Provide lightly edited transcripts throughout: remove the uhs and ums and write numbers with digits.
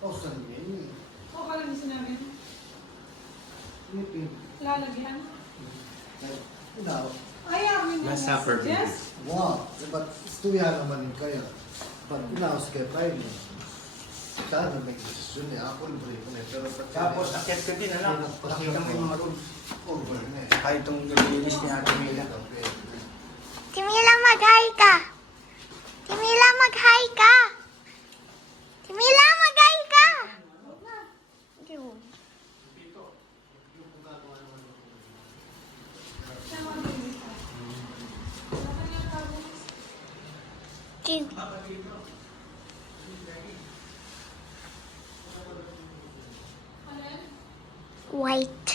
Oh, saan yun? O ka lang sinabi mo? Lalagyan? No. Ayaw mo na Nasa supper messages? Wow, ba't istuya naman yun kayo? Ba't pinaos kayo tayo niyo? Sana may desisyon niya. Ako libre ko na. Pero Tapos, akit ko din, alam. Nakita mo yung mga rules. over na eh. Kahit itong nilinis ni Ate Mila. Timila, mag-hi ka! Timila, mag-hi ka! Timila, mag-hi ka! Yun. Yun. White.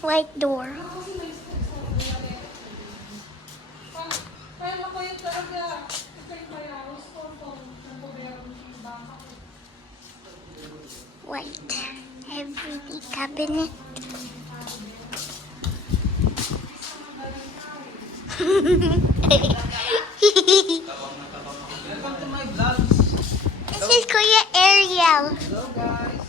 White door. Kaya ako yung talaga, ito yung payaros ko, ng gobyerno ng bangka. White. Everyday cabinet. Welcome to my vlogs. This is Kuya Ariel. Hello guys.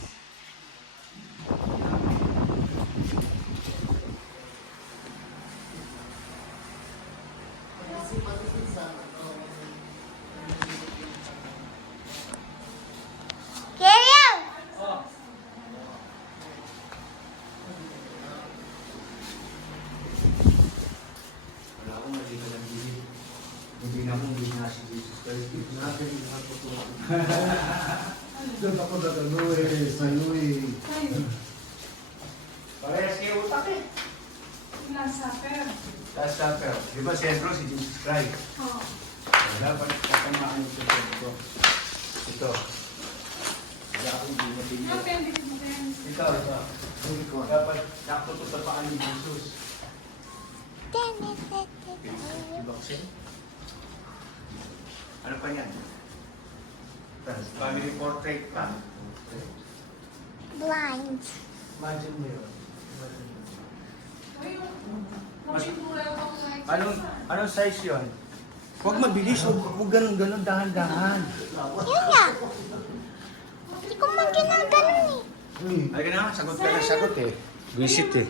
Ariel! Wala akong mali ka lang bili. Hindi na akong bili na si Jesus Christ. Doon ako dadalo eh. Sa'yo eh. Parehas kayo utak eh. Nasa per. Last Supper. Di ba sentro si Jesus Christ? Oo. Dapat katamaan ito sa ito. Ito. Wala akong hindi na bili. Yung pending mo din. Ito. Hindi ko. Dapat nakututapaan ni Jesus. Ibaksin. Ano pa yan? Family portrait pa. Blinds. Imagine mo yun. Ayun. Mapintura yung ako like. Anong size yun? Huwag mabilis, huwag ganun, dahan-dahan. Yun nga. Hindi ko man ginaganon eh. Uy, Halika na, sagot ka na, sagot eh. Visit eh.